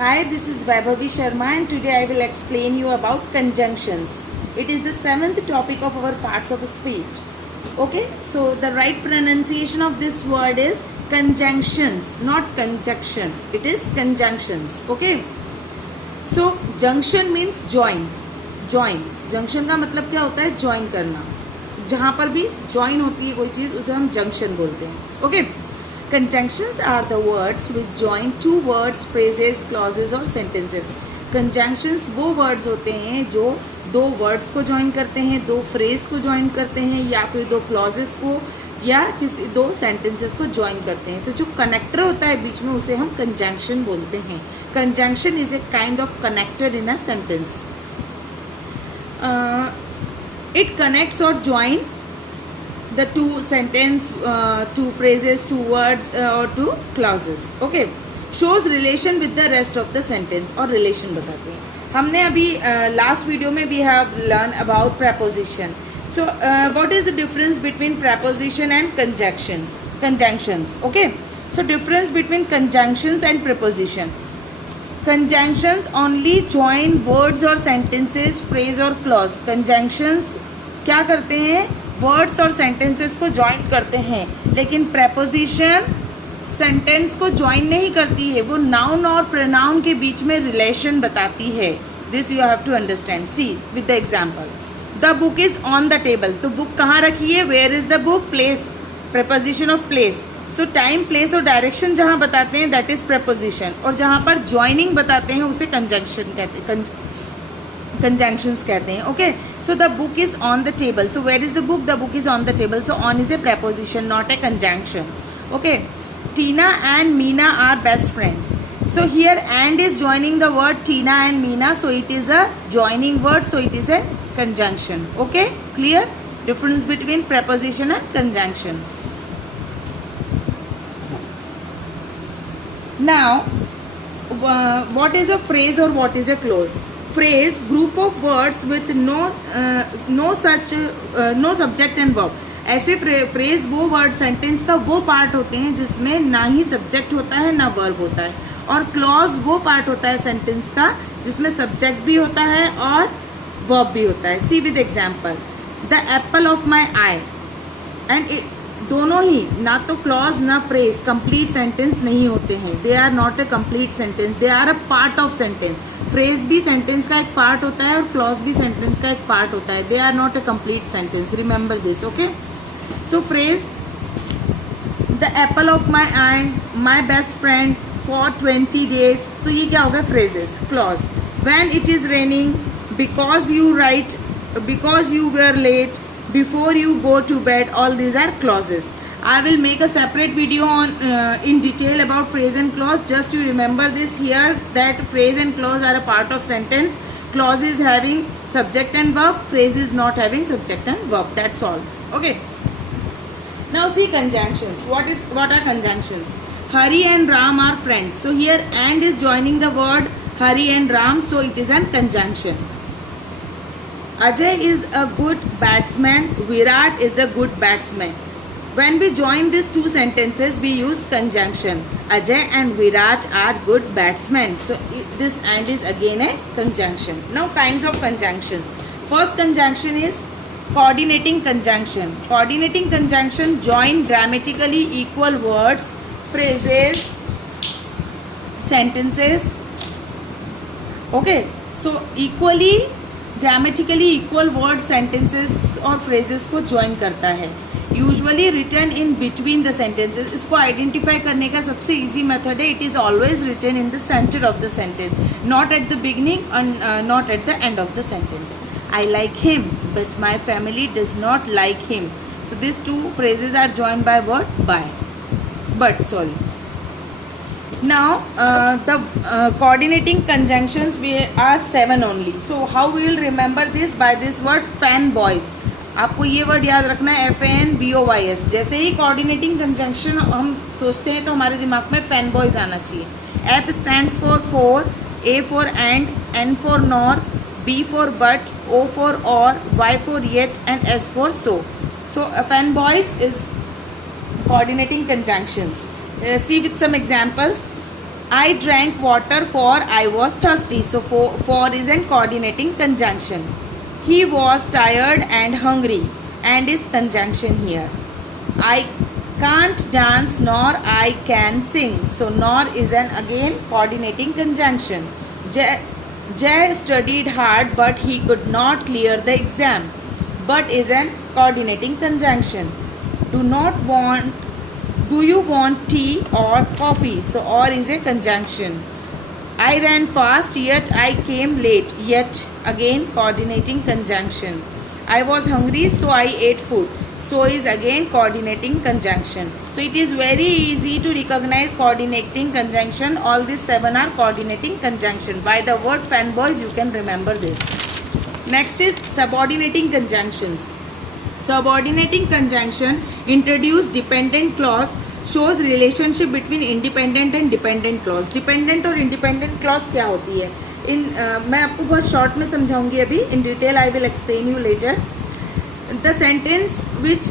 Hi, this is Vaibhavi Sharma and today I will explain you about conjunctions. It is the seventh topic of our parts of speech. Okay, so the right pronunciation of this word is conjunctions, not conjunction. It is conjunctions. Okay, so junction means join. Join. Junction का मतलब क्या होता है? Join करना. जहाँ पर भी join होती है कोई चीज़ उसे हम junction बोलते हैं. Okay. Conjunctions are the words which join two words, phrases, clauses और sentences. Conjunctions वो words होते हैं जो दो words को join करते हैं, दो phrase को join करते हैं या फिर दो clauses को या किसी दो sentences को join करते हैं. तो जो connector होता है बीच में उसे हम conjunction बोलते हैं. Conjunction is a kind of connector in a sentence. It connects or join the two sentence, two phrases, two words or two clauses. Okay, shows relation with the rest of the sentence और relation बताते हैं. हमने अभी last video में we have learned about preposition. So what is the difference between preposition and conjunctions? Okay, so difference between conjunctions and preposition. Conjunctions only join words or sentences, phrase or clause. Conjunctions क्या करते हैं? Words और sentences को join करते हैं, लेकिन preposition sentence को join नहीं करती है, वो नाउन और प्रोनाउन के बीच में रिलेशन बताती है. This you have to understand. See with the example, the book is on the table. तो बुक कहाँ रखी है? Where is the book? Place. Preposition of place. So time, place और डायरेक्शन जहाँ बताते हैं दैट इज प्रेपोजिशन, और जहाँ पर ज्वाइनिंग बताते हैं उसे कंजंक्शन कहते हैं, conjunctions कहते हैं. Okay, so the book is on the table. So where is the book? The book is on the table. So on is a preposition, not a conjunction. Okay, Tina and Meena are best friends. So here and is joining the word Tina and Meena, so it is a joining word, so it is a conjunction. Okay, clear? Difference between preposition and conjunction. Now what is a phrase or what is a clause? Phrase, group of words with no subject and verb. ऐसे phrase वो word sentence का वो part होते हैं जिसमें ना ही subject होता है ना verb होता है, और clause वो part होता है sentence का जिसमें subject भी होता है और verb भी होता है. See with example, the apple of my eye. And दोनों ही ना तो clause ना phrase complete sentence नहीं होते हैं. They are not a complete sentence. They are a part of sentence. Phrase भी sentence का एक part होता है और clause भी sentence का एक part होता है. They are not a complete sentence. Remember this, okay? So phrase, the apple of my eye, my best friend, for 20 days. तो ये क्या होगा? Phrases. Clause, when it is raining, because you were late, before you go to bed. All these are clauses. I will make a separate video on in detail about phrase and clause. Just you remember this here, that phrase and clause are a part of sentence. Clause is having subject and verb, phrase is not having subject and verb. That's all. Okay, now see conjunctions. What are conjunctions? Hari and Ram are friends. So here and is joining the word Hari and Ram, so it is a conjunction. Ajay is a good batsman, Virat is a good batsman. When we join these two sentences, we use conjunction. Ajay and Virat are good batsmen. So this and is again a conjunction. Now kinds of conjunctions. First conjunction is coordinating conjunction. Coordinating conjunction join grammatically equal words, phrases, sentences. Okay, so equally grammatically equal word sentences और phrases को join करता है. Usually written in between the sentences. इसको identify करने का सबसे easy method है, it is always written in the centre of the sentence, not at the beginning and not at the end of the sentence. I like him but my family does not like him. So this two phrases are join by word by, but sorry. Now the coordinating conjunctions we are 7 only. So how we will remember this? By this word fanboys. आपको ये word याद रखना है, FANBOYS. जैसे ही coordinating conjunction हम सोचते हैं तो हमारे दिमाग में fanboys आना चाहिए. F stands for, A for and, N for nor, B for but, O for or, Y for yet and S for so. So fanboys is coordinating conjunctions. See with some examples. I drank water for I was thirsty. So for is an coordinating conjunction. He was tired and hungry and is conjunction here. I can't dance nor I can sing. So nor is an again coordinating conjunction. Jay studied hard but he could not clear the exam. But is an coordinating conjunction. Do you want tea or coffee? So or is a conjunction. I ran fast yet I came late. Yet again coordinating conjunction. I was hungry so I ate food. So is again coordinating conjunction. So it is very easy to recognize coordinating conjunction. All these 7 are coordinating conjunction. By the word fanboys you can remember this. Next is subordinating conjunctions. Subordinating conjunction introduce dependent clause, shows relationship between independent and dependent clause. Dependent और independent clause क्या होती है? मैं आपको बहुत short में समझाऊंगी अभी. In detail I will explain you later. The sentence which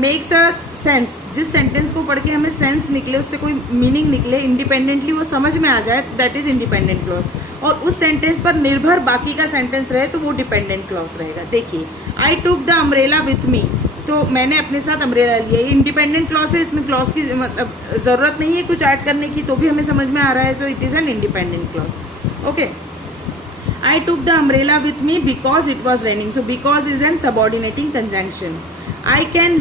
makes a sense, जिस सेंटेंस को पढ़ के हमें सेंस निकले, उससे कोई मीनिंग निकले, इंडिपेंडेंटली वो समझ में आ जाए, दैट इज इंडिपेंडेंट क्लॉज. और उस सेंटेंस पर निर्भर बाकी का सेंटेंस रहे तो वो डिपेंडेंट क्लॉज रहेगा. देखिए, I took the umbrella with me, तो मैंने अपने साथ अम्ब्रेला लिया. ये इंडिपेंडेंट क्लॉज है, इसमें क्लॉज की मतलब ज़रूरत नहीं है कुछ ऐड करने की, तो भी हमें समझ में आ रहा है. So it is an independent clause. Okay, I took the umbrella with me because it was raining. So because is an subordinating conjunction. I can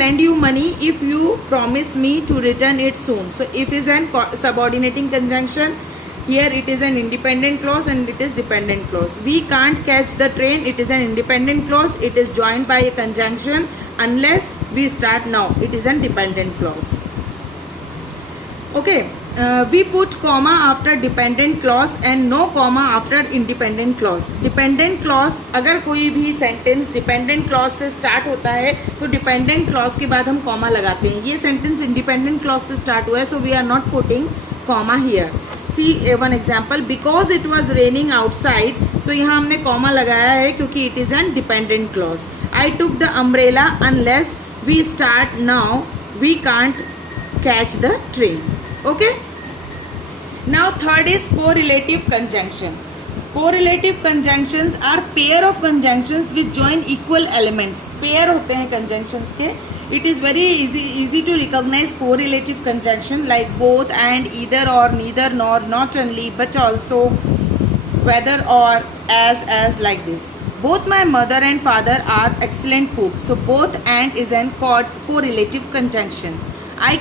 lend you money if you promise me to return it soon. So if is an subordinating conjunction. Here it is an independent clause and it is dependent clause. We can't catch the train. It is an independent clause. It is joined by a conjunction unless we start now. It is an dependent clause. Okay. We put comma after dependent clause and no comma after independent clause. Dependent clause, अगर कोई भी sentence dependent clause से start होता है तो dependent clause के बाद हम कॉमा लगाते हैं. ये सेंटेंस इंडिपेंडेंट क्लॉज से स्टार्ट हुआ है, so we are not putting comma here. See one example, because it was raining outside. So यहाँ हमने कॉमा लगाया है क्योंकि it is an dependent clause. I took the umbrella unless we start now we can't catch the train. Okay. Now third is correlative conjunction. Correlative conjunctions are pair of conjunctions which join equal elements. Pair होते हैं conjunctions के. It is very easy to recognize correlative conjunction like both, and, either or, neither nor, not only but also, whether or, as like this. Both my mother and father are excellent cooks. So both and is an correlative conjunction. I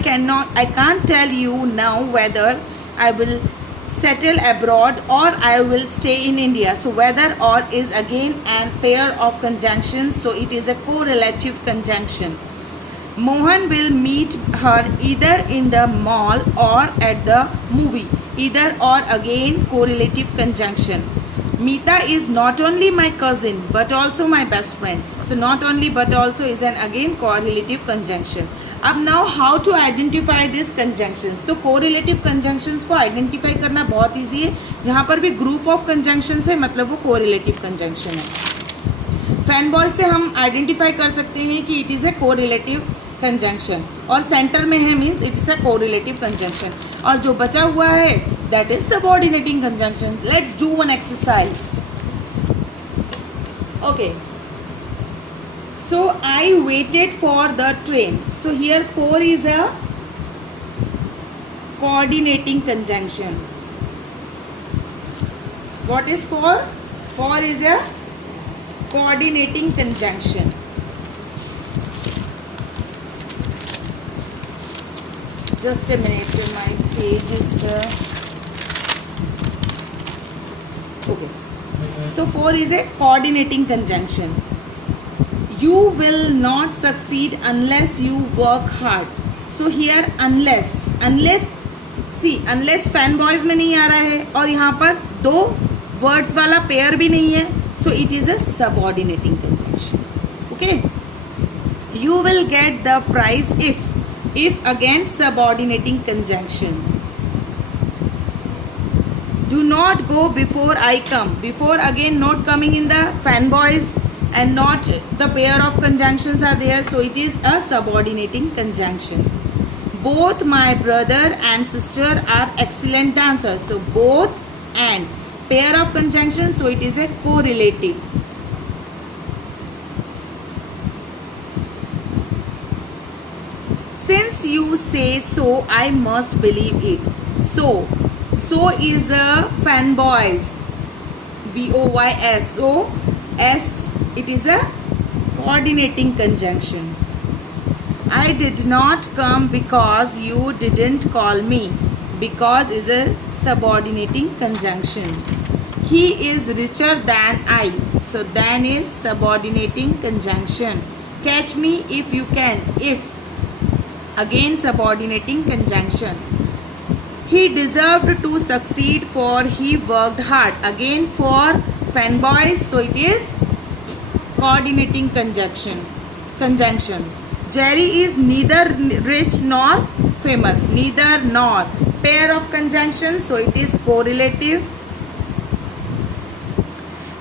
can't tell you now whether I will settle abroad or I will stay in India. So whether or is again a pair of conjunctions, so it is a correlative conjunction. Mohan will meet her either in the mall or at the movie. Either or again correlative conjunction. Meeta is not only my cousin but also my best friend. So not only but also is an again correlative conjunction. अब now how to identify these conjunctions. तो correlative conjunctions को identify करना बहुत easy है. जहाँ पर भी group of conjunctions है मतलब वो correlative conjunction है. Fanboy से हम identify कर सकते हैं कि it is a correlative conjunction, और center में है means it is a correlative conjunction. और जो बचा हुआ है that is subordinating conjunction. Let's do one exercise. Okay. So I waited for the train. So here 4 is a coordinating conjunction. What is 4? 4 is a coordinating conjunction. Just a minute, my page is okay. So 4 is a coordinating conjunction. You will not succeed unless you work hard. So here unless fanboys में नहीं आ रहा है और यहाँ पर 2 words वाला pair भी नहीं है. So it is a subordinating conjunction. Okay. You will get the prize if again subordinating conjunction. Do not go before I come. Before again not coming in the fanboys and not the pair of conjunctions are there, so it is a subordinating conjunction. both my brother and sister are excellent dancers. So both and pair of conjunction, so it is a correlative. Since you say so, I must believe it. So is a fanboys, boys. So s, it is a coordinating conjunction. I did not come because you didn't call me. Because is a subordinating conjunction. He is richer than I. So than is subordinating conjunction. Catch me if you can. If, again subordinating conjunction. He deserved to succeed for he worked hard. Again for fanboys, so it is coordinating conjunction. Jerry is neither rich nor famous. Neither nor. Pair of conjunction, so it is correlative.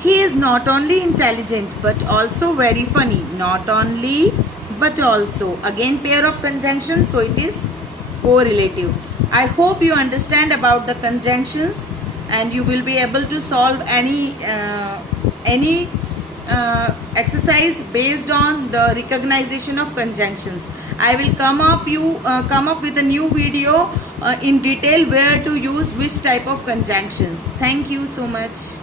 He is not only intelligent but also very funny. Not only but also. Again pair of conjunction, so it is correlative. I hope you understand about the conjunctions and you will be able to solve any exercise based on the recognition of conjunctions. I will come up with a new video in detail where to use which type of conjunctions. Thank you so much.